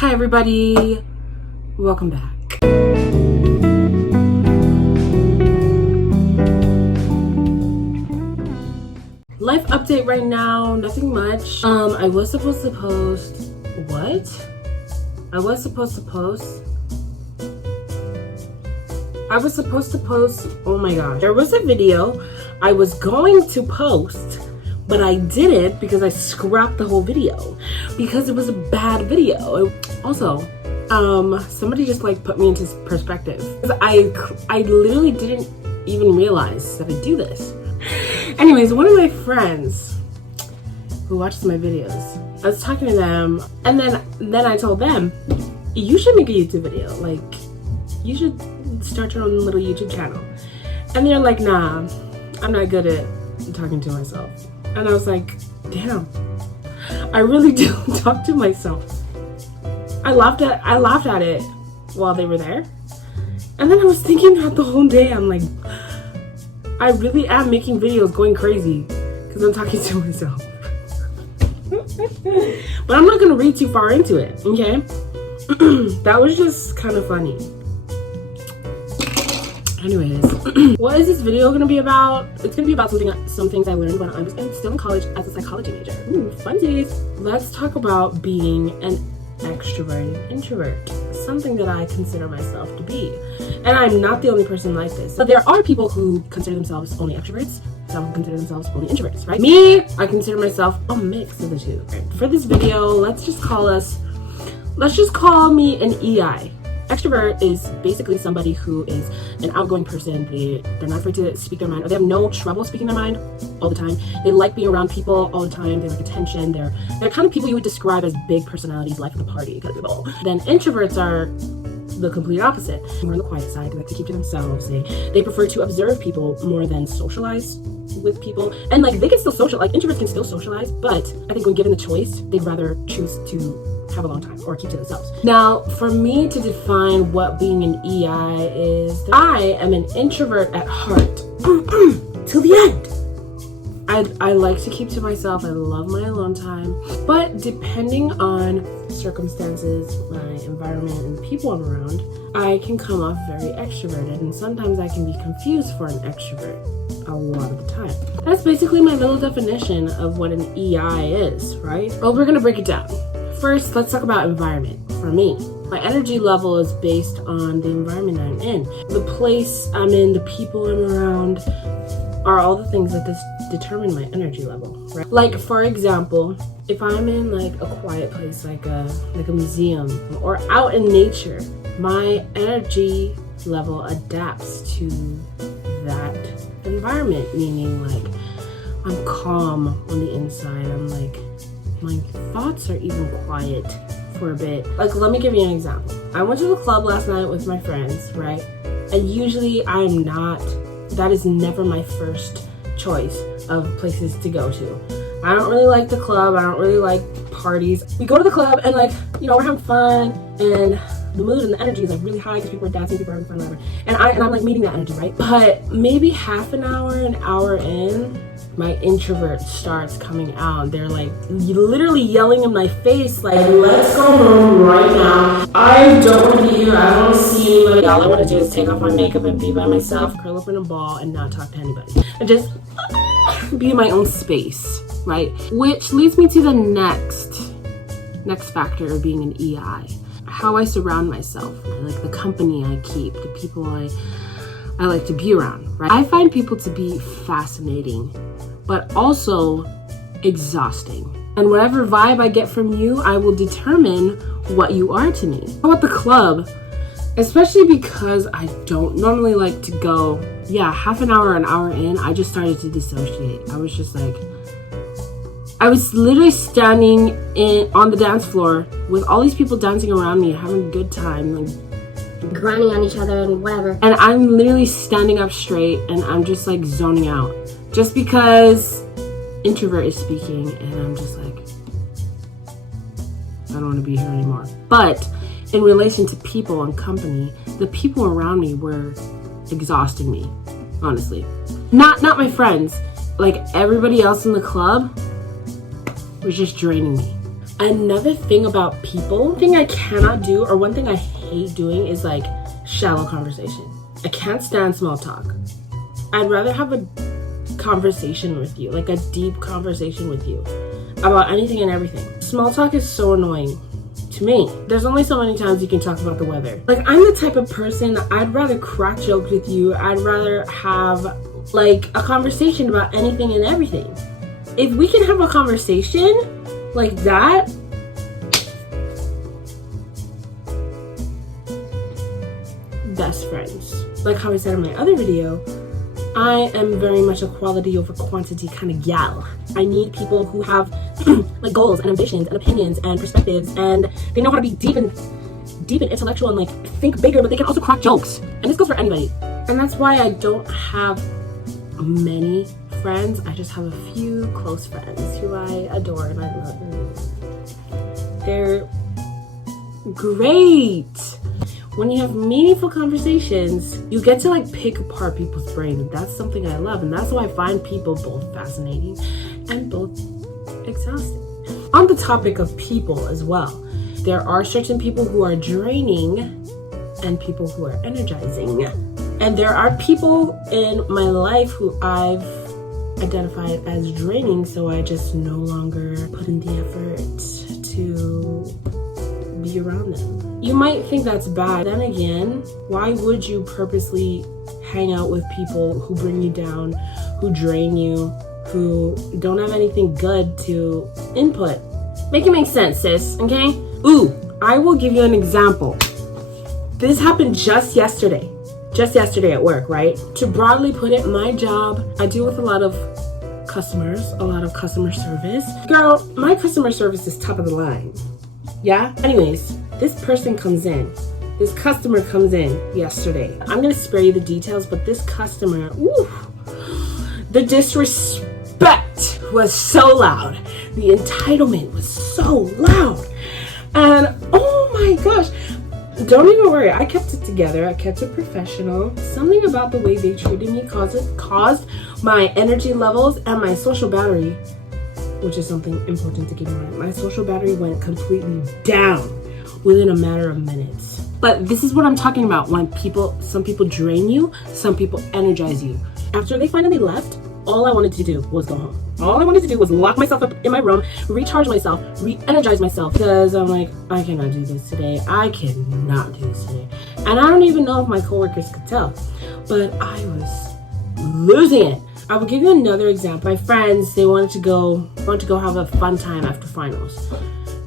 Hi everybody, welcome back. Life update right now, nothing much. I was supposed to post, oh my gosh. There was a video I was going to post, but I didn't because I scrapped the whole video because it was a bad video. Also, somebody just like put me into perspective. I literally didn't even realize that I do this. Anyways, one of my friends who watches my videos, I was talking to them, and then I told them, you should make a YouTube video. Like, you should start your own little YouTube channel. And they're like, nah, I'm not good at talking to myself. And I was like, damn, I really do talk to myself. I laughed at it while they were there. And then I was thinking that the whole day. I'm like, I really am making videos going crazy because I'm talking to myself. But I'm not going to read too far into it, okay? That was just kind of funny. Anyways, what is this video gonna be about? It's gonna be about some things I learned when I was still in college as a psychology major. Ooh, funsies. Let's talk about being an extroverted introvert, something that I consider myself to be. And I'm not the only person like this. But there are people who consider themselves only extroverts, some who consider themselves only introverts, right? Me, I consider myself a mix of the two. For this video, let's just call me an EI. Extrovert is basically somebody who is an outgoing person. They're not afraid to speak their mind, or they have no trouble speaking their mind all the time. They like being around people all the time. They like attention. They're kind of people you would describe as big personalities, life of the party kind of people. Then introverts are the complete opposite. More on the quiet side. They like to keep to themselves. They prefer to observe people more than socialize with people. And like they can still socialize, like introverts can still socialize, but I think when given the choice, they'd rather choose to have a long time or keep to themselves. Now, for me to define what being an EI is, I am an introvert at heart till the end. I like to keep to myself. I love my alone time, but depending on circumstances, my environment, and the people I'm around, I can come off very extroverted, and sometimes I can be confused for an extrovert a lot of the time. That's basically my little definition of what an EI is, right? Well, we're gonna break it down. First, let's talk about environment. For me, my energy level is based on the environment I'm in. The place I'm in, the people I'm around, are all the things that determine my energy level, right? Like, for example, if I'm in like a quiet place, like a museum, or out in nature, my energy level adapts to that environment, meaning like I'm calm on the inside. I'm like, my thoughts are even quiet for a bit. Like, let me give you an example. I went to the club last night with my friends, right? And usually that is never my first choice of places to go to. I don't really like the club. I don't really like parties. We go to the club and like, we're having fun and the mood and the energy is like really high because people are dancing, people are having fun, whatever. And I'm like meeting that energy, right? But maybe half an hour in, my introvert starts coming out. They're like literally yelling in my face, like, let's go home right now. I don't want to be here. I don't want to see anybody. All I want to do is take off my makeup and be by myself, curl up in a ball and not talk to anybody. And just be in my own space, right? Which leads me to the next factor of being an EI. How I surround myself, like the company I keep, the people I like to be around, right? I find people to be fascinating, but also exhausting. And whatever vibe I get from you, I will determine what you are to me. How about the club? Especially because I don't normally like to go, half an hour in, I just started to dissociate. I was just like, I was literally standing on the dance floor with all these people dancing around me, having a good time, like grinding on each other and whatever. And I'm literally standing up straight and I'm just like zoning out. Just because introvert is speaking and I'm just like, I don't want to be here anymore. But in relation to people and company, the people around me were exhausting me, honestly. Not my friends, like everybody else in the club was just draining me. Another thing about people, one thing I cannot do, or one thing I hate doing, is like shallow conversation. I can't stand small talk. I'd rather have a conversation with you, like a deep conversation with you about anything and everything. Small talk is so annoying to me. There's only so many times you can talk about the weather. Like, I'm the type of person, I'd rather crack jokes with you. I'd rather have like a conversation about anything and everything. If we can have a conversation like that, best friends. Like how I said in my other video, I am very much a quality over quantity kind of gal. I need people who have like goals and ambitions and opinions and perspectives, and they know how to be deep and intellectual and like think bigger, but they can also crack jokes. And this goes for anybody. And that's why I don't have many friends. I just have a few close friends who I adore and I love. And they're great. When you have meaningful conversations, you get to like pick apart people's brain, and that's something I love, and that's why I find people both fascinating and both exhausting. On the topic of people as well, there are certain people who are draining and people who are energizing. And there are people in my life who I've identified as draining, so I just no longer put in the effort to be around them. You might think that's bad. Then again, why would you purposely hang out with people who bring you down, who drain you, who don't have anything good to input? Make it make sense, sis, okay? Ooh, I will give you an example. This happened just yesterday at work, right? To broadly put it, my job, I deal with a lot of customers, a lot of customer service. Girl, my customer service is top of the line. Yeah? Anyways, this customer comes in yesterday. I'm gonna spare you the details, but this customer, the disrespect was so loud. The entitlement was so loud. And oh my gosh, don't even worry, I kept it together. I kept it professional. Something about the way they treated me caused my energy levels and my social battery, which is something important to keep in mind. My social battery went completely down within a matter of minutes. But this is what I'm talking about when some people drain you, some people energize you. After they finally left, all I wanted to do was go home. All I wanted to do was lock myself up in my room, recharge myself, re-energize myself, because I'm like, I cannot do this today. I cannot do this today. And I don't even know if my coworkers could tell, but I was losing it. I will give you another example. My friends, they wanted to go have a fun time after finals.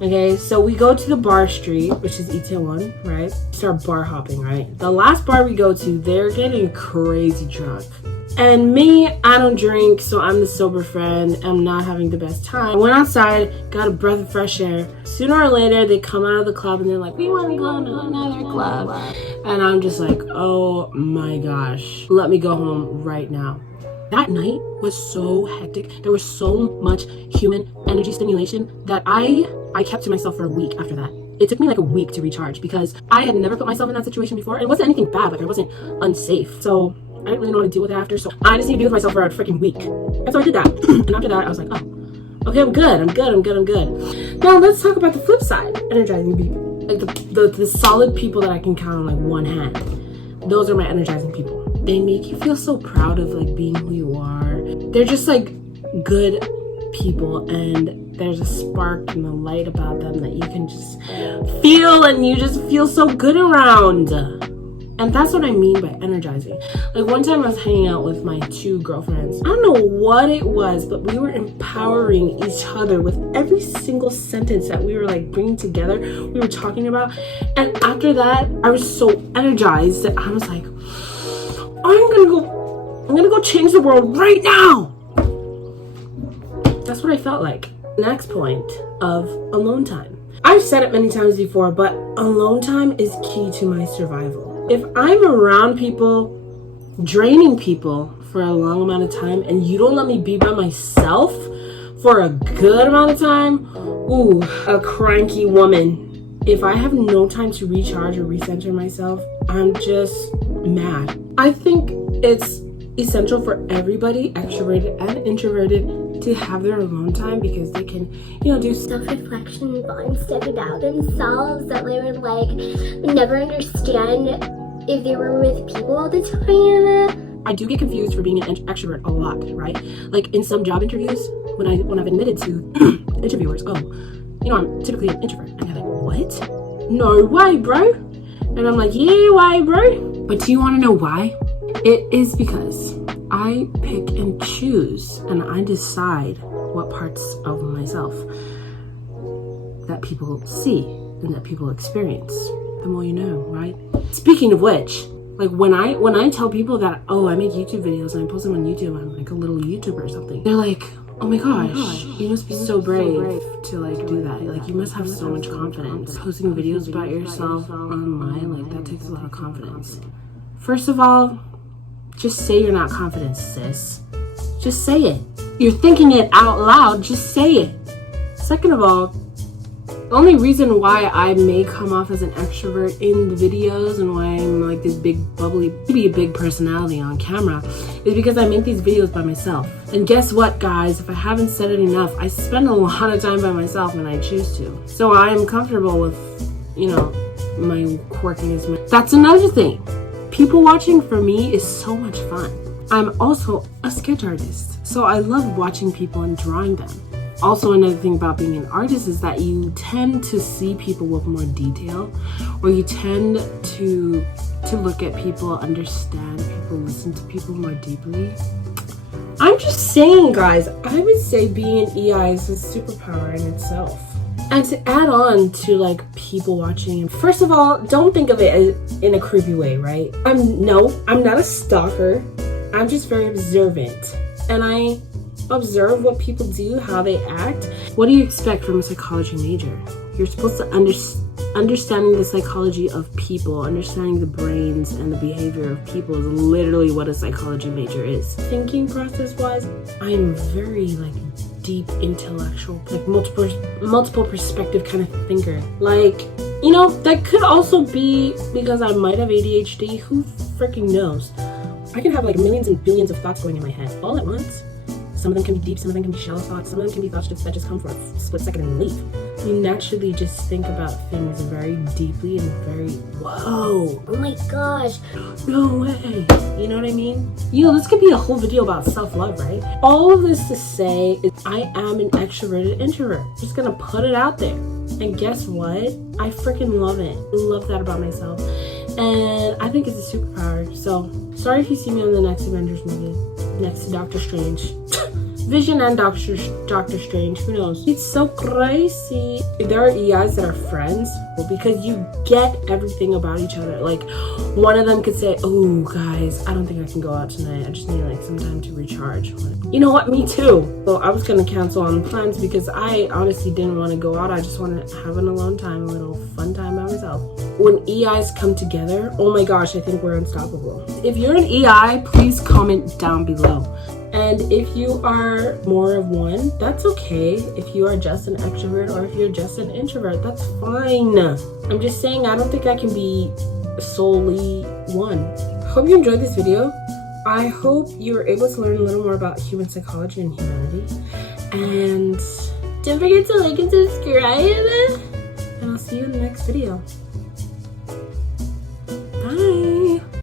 Okay, so we go to the bar street, which is Itaewon, right? Start bar hopping, right? The last bar we go to, they're getting crazy drunk. And me, I don't drink, so I'm the sober friend. I'm not having the best time. I went outside, got a breath of fresh air. Sooner or later, they come out of the club and they're like, we want to go to another club. And I'm just like, oh my gosh, let me go home right now. That night was so hectic. There was so much human energy stimulation that I kept to myself for a week after that. It took me like a week to recharge because I had never put myself in that situation before. It wasn't anything bad, like I wasn't unsafe. So I didn't really know how to deal with it after. So I just need to be with myself for a freaking week. And so I did that. And after that, I was like, oh, okay, I'm good. Now let's talk about the flip side. Energizing people. Like the solid people that I can count on like one hand. Those are my energizing people. They make you feel so proud of like being who you are. They're just like good people, and there's a spark and a light about them that you can just feel, and you just feel so good around. And that's what I mean by energizing. Like one time I was hanging out with my two girlfriends. I don't know what it was, but we were empowering each other with every single sentence that we were like bringing together, we were talking about. And after that, I was so energized that I was like, I'm gonna go change the world right now. That's what I felt like. Next point of alone time. I've said it many times before, but alone time is key to my survival. If I'm around people, draining people for a long amount of time, and you don't let me be by myself for a good amount of time, ooh, a cranky woman. If I have no time to recharge or recenter myself, I'm just mad. I think it's essential for everybody, extroverted and introverted, to have their alone time because they can, you know, do self-reflection and find stuff about themselves that they would never understand if they were with people all the time. I do get confused for being an extrovert a lot, right? Like in some job interviews, when I've admitted to interviewers, oh, you know, I'm typically an introvert, and they're like, what? No way, bro. And I'm like, yeah, why, bro? But do you want to know why? It is because I pick and choose, and I decide what parts of myself that people see and that people experience. The more you know, right? Speaking of which, like when I tell people that, oh, I make YouTube videos and I post them on YouTube, I'm like a little YouTuber or something, they're like, oh my gosh, you must be so brave to like do that. Like you must have so much confidence. Posting videos about yourself online, like that takes a lot of confidence. First of all, just say you're not confident, sis. Just say it. You're thinking it out loud, just say it. Second of all, the only reason why I may come off as an extrovert in the videos and why I'm like this big bubbly, maybe a big personality on camera is because I make these videos by myself. And guess what, guys? If I haven't said it enough, I spend a lot of time by myself when I choose to. So I'm comfortable with, you know, my quirkiness. That's another thing. People watching for me is so much fun. I'm also a sketch artist, so I love watching people and drawing them. Also, another thing about being an artist is that you tend to see people with more detail, or you tend to look at people, understand people, listen to people more deeply. I'm just saying, guys, I would say being an EI is a superpower in itself. And to add on to like people watching, first of all, don't think of it as in a creepy way, right? I'm not a stalker. I'm just very observant, and I observe what people do, how they act. What do you expect from a psychology major? You're supposed to understanding the psychology of people, understanding the brains and the behavior of people is literally what a psychology major is. Thinking process wise, I am very like deep intellectual, like multiple perspective kind of thinker. Like, you know, that could also be because I might have ADHD. Who freaking knows? I can have like millions and billions of thoughts going in my head all at once. Some of them can be deep, some of them can be shallow thoughts, some of them can be thoughts that just come for a split second and leave. You naturally just think about things very deeply and very, whoa, Oh my gosh. no way. You know what I mean? You know, this could be a whole video about self-love, right? All of this to say is I am an extroverted introvert. Just gonna put it out there. And guess what? I freaking love it. I love that about myself. And I think it's a superpower. So, sorry if you see me on the next Avengers movie. Next to Doctor Strange. Vision and Doctor Strange, who knows? It's so crazy. There are EIs that are friends, well, because you get everything about each other. Like, one of them could say, oh, guys, I don't think I can go out tonight. I just need, like, some time to recharge. You know what? Me too. Well, I was going to cancel on plans because I honestly didn't want to go out. I just want to have an alone time, a little fun time by myself. When EIs come together, oh my gosh, I think we're unstoppable. If you're an EI, please comment down below. And if you are more of one, that's okay. If you are just an extrovert or if you're just an introvert, that's fine. I'm just saying, I don't think I can be solely one. Hope you enjoyed this video. I hope you were able to learn a little more about human psychology and humanity. And don't forget to like and subscribe. And I'll see you in the next video.